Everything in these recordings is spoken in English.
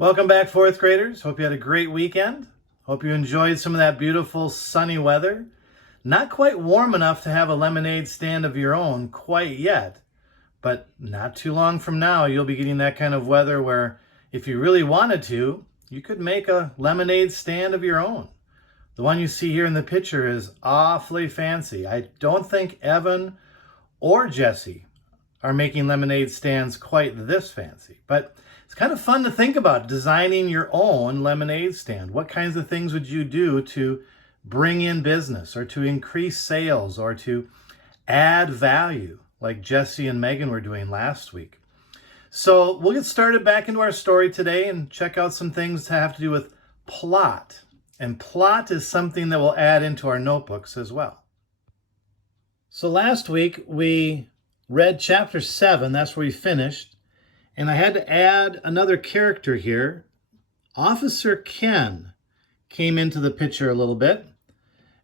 Welcome back, fourth graders. Hope you had a great weekend. Hope you enjoyed some of that beautiful sunny weather. Not quite warm enough to have a lemonade stand of your own quite yet, but not too long from now, you'll be getting that kind of weather where if you really wanted to, you could make a lemonade stand of your own. The one you see here in the picture is awfully fancy. I don't think Evan or Jesse are making lemonade stands quite this fancy, but it's kind of fun to think about designing your own lemonade stand. What kinds of things would you do to bring in business or to increase sales or to add value like Jesse and Megan were doing last week? So we'll get started back into our story today and check out some things that have to do with plot. And plot is something that we'll add into our notebooks as well. So last week we read chapter 7, that's where we finished. And I had to add another character here. Officer Ken came into the picture a little bit.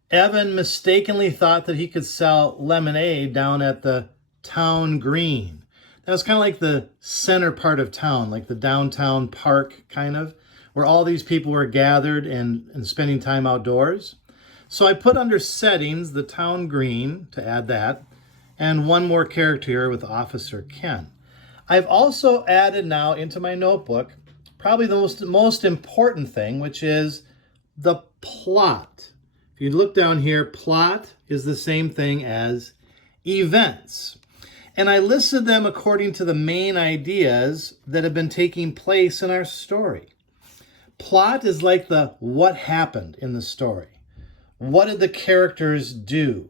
Evan mistakenly thought that he could sell lemonade down at the town green. That was kind of like the center part of town, like the downtown park kind of, where all these people were gathered and spending time outdoors. So I put under settings the town green to add that, and one more character here with Officer Ken. I've also added now into my notebook probably the most important thing, which is the plot. If you look down here, plot is the same thing as events. And I listed them according to the main ideas that have been taking place in our story. Plot is like the what happened in the story. What did the characters do?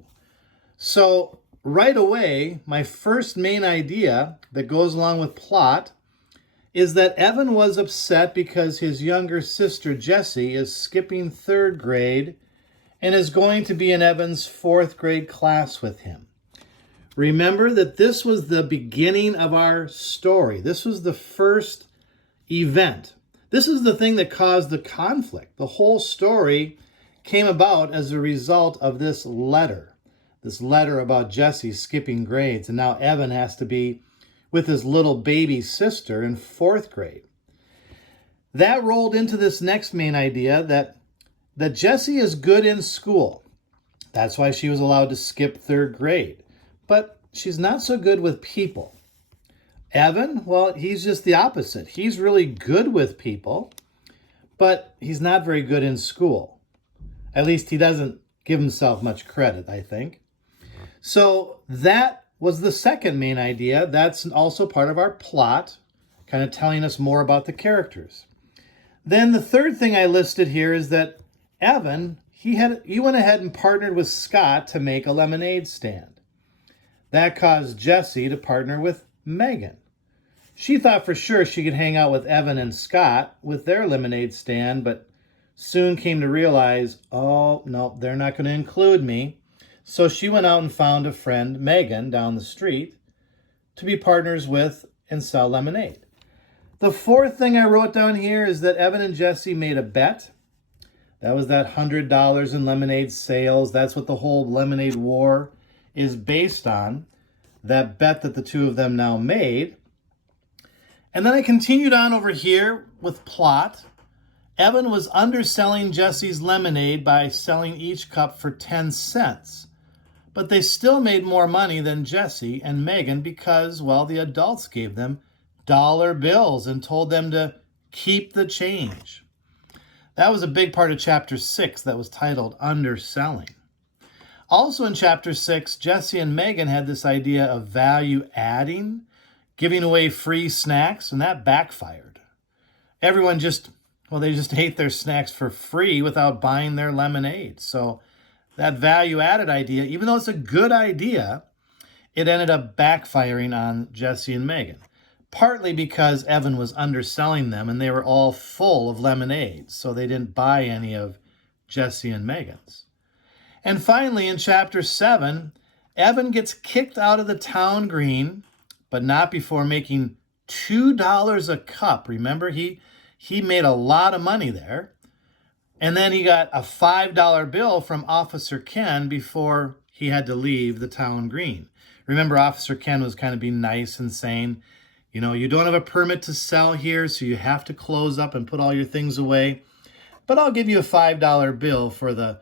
So right away, my first main idea that goes along with plot is that Evan was upset because his younger sister, Jessie, is skipping third grade and is going to be in Evan's fourth grade class with him. Remember that this was the beginning of our story. This was the first event. This is the thing that caused the conflict. The whole story came about as a result of this letter about Jesse skipping grades, and now Evan has to be with his little baby sister in fourth grade. That rolled into this next main idea that Jesse is good in school. That's why she was allowed to skip third grade. But she's not so good with people. Evan, well, he's just the opposite. He's really good with people, but he's not very good in school. At least he doesn't give himself much credit, I think. So that was the second main idea. That's also part of our plot, kind of telling us more about the characters. Then the third thing I listed here is that Evan, he went ahead and partnered with Scott to make a lemonade stand. That caused Jesse to partner with Megan. She thought for sure she could hang out with Evan and Scott with their lemonade stand, but soon came to realize, oh, no, they're not going to include me. So she went out and found a friend, Megan, down the street to be partners with and sell lemonade. The fourth thing I wrote down here is that Evan and Jesse made a bet. That was that $100 in lemonade sales. That's what the whole lemonade war is based on, that bet that the two of them now made. And then I continued on over here with plot. Evan was underselling Jesse's lemonade by selling each cup for 10 cents. But they still made more money than Jesse and Megan because, well, the adults gave them dollar bills and told them to keep the change. That was a big part of chapter 6 that was titled Underselling. Also in chapter 6, Jesse and Megan had this idea of value adding, giving away free snacks, and that backfired. Everyone they just ate their snacks for free without buying their lemonade. So that value-added idea, even though it's a good idea, it ended up backfiring on Jesse and Megan. Partly because Evan was underselling them and they were all full of lemonade, so they didn't buy any of Jesse and Megan's. And finally, in chapter 7, Evan gets kicked out of the town green, but not before making $2 a cup. Remember, he made a lot of money there. And then he got a $5 bill from Officer Ken before he had to leave the town green. Remember, Officer Ken was kind of being nice and saying, You know, you don't have a permit to sell here, so you have to close up and put all your things away. But I'll give you a $5 bill for the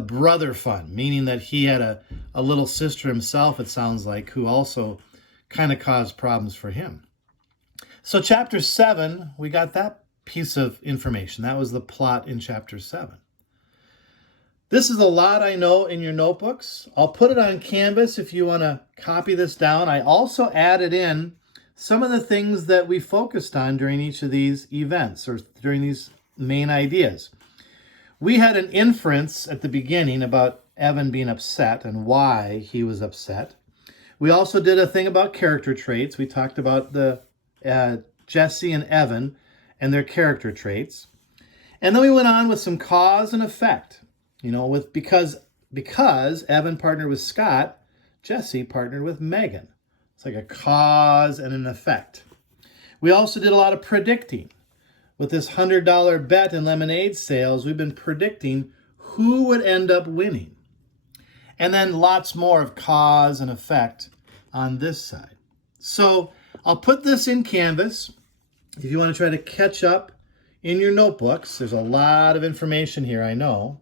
brother fund, meaning that he had a little sister himself, it sounds like, who also kind of caused problems for him. So chapter 7, we got that piece of information. That was the plot in chapter 7. This is a lot, I know, in your notebooks. I'll put it on Canvas if you want to copy this down. I also added in some of the things that we focused on during each of these events or during these main ideas. We had an inference at the beginning about Evan being upset and why he was upset. We also did a thing about character traits. We talked about the Jesse and Evan and their character traits. And then we went on with some cause and effect. You know, with because Evan partnered with Scott, Jesse partnered with Megan. It's like a cause and an effect. We also did a lot of predicting. With this $100 bet in lemonade sales, we've been predicting who would end up winning. And then lots more of cause and effect on this side. So I'll put this in Canvas. If you want to try to catch up in your notebooks, there's a lot of information here, I know.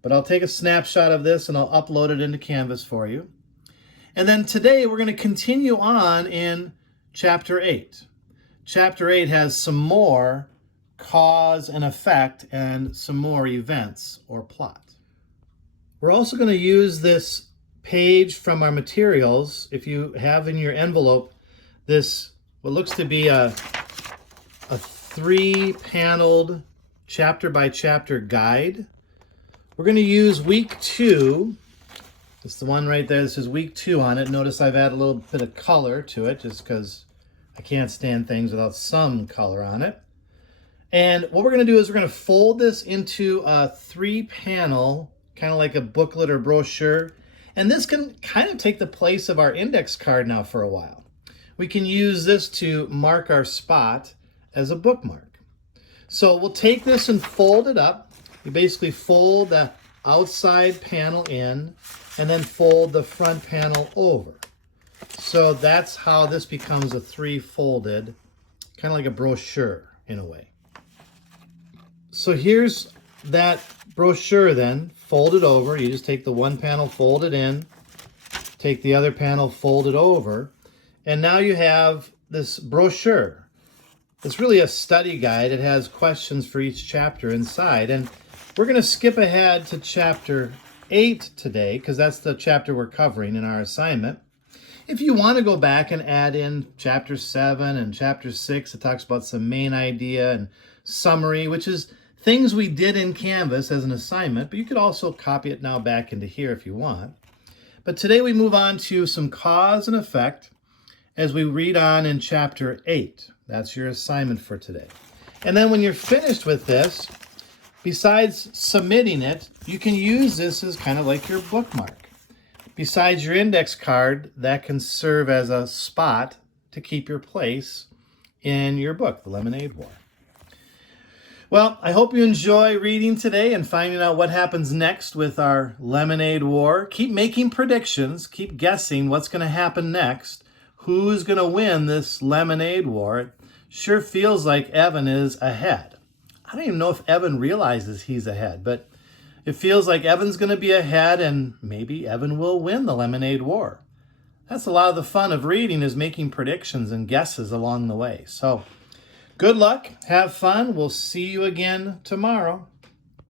But I'll take a snapshot of this and I'll upload it into Canvas for you. And then today we're going to continue on in chapter 8. Chapter 8 has some more cause and effect and some more events or plot. We're also going to use this page from our materials. If you have in your envelope this, what looks to be a 3-paneled chapter by chapter guide. We're going to use week 2. It's the one right there. This is week 2 on it. Notice I've added a little bit of color to it just because I can't stand things without some color on it. And what we're going to do is we're going to fold this into a 3-panel, kind of like a booklet or brochure. And this can kind of take the place of our index card now for a while. We can use this to mark our spot as a bookmark. So we'll take this and fold it up. You basically fold the outside panel in and then fold the front panel over. So that's how this becomes a 3-folded, kind of like a brochure in a way. So here's that brochure then, folded over. You just take the one panel, fold it in, take the other panel, fold it over, and now you have this brochure. It's really a study guide. It has questions for each chapter inside, and we're going to skip ahead to chapter 8 today because that's the chapter we're covering in our assignment. If you want to go back and add in chapter 7 and chapter 6, it talks about some main idea and summary, which is things we did in Canvas as an assignment, but you could also copy it now back into here if you want. But today we move on to some cause and effect as we read on in chapter 8. That's your assignment for today. And then when you're finished with this, besides submitting it, you can use this as kind of like your bookmark. Besides your index card, that can serve as a spot to keep your place in your book, The Lemonade War. Well, I hope you enjoy reading today and finding out what happens next with our Lemonade War. Keep making predictions. Keep guessing what's going to happen next. Who's going to win this Lemonade War? It sure feels like Evan is ahead. I don't even know if Evan realizes he's ahead, but it feels like Evan's going to be ahead and maybe Evan will win the Lemonade War. That's a lot of the fun of reading, is making predictions and guesses along the way. So good luck. Have fun. We'll see you again tomorrow.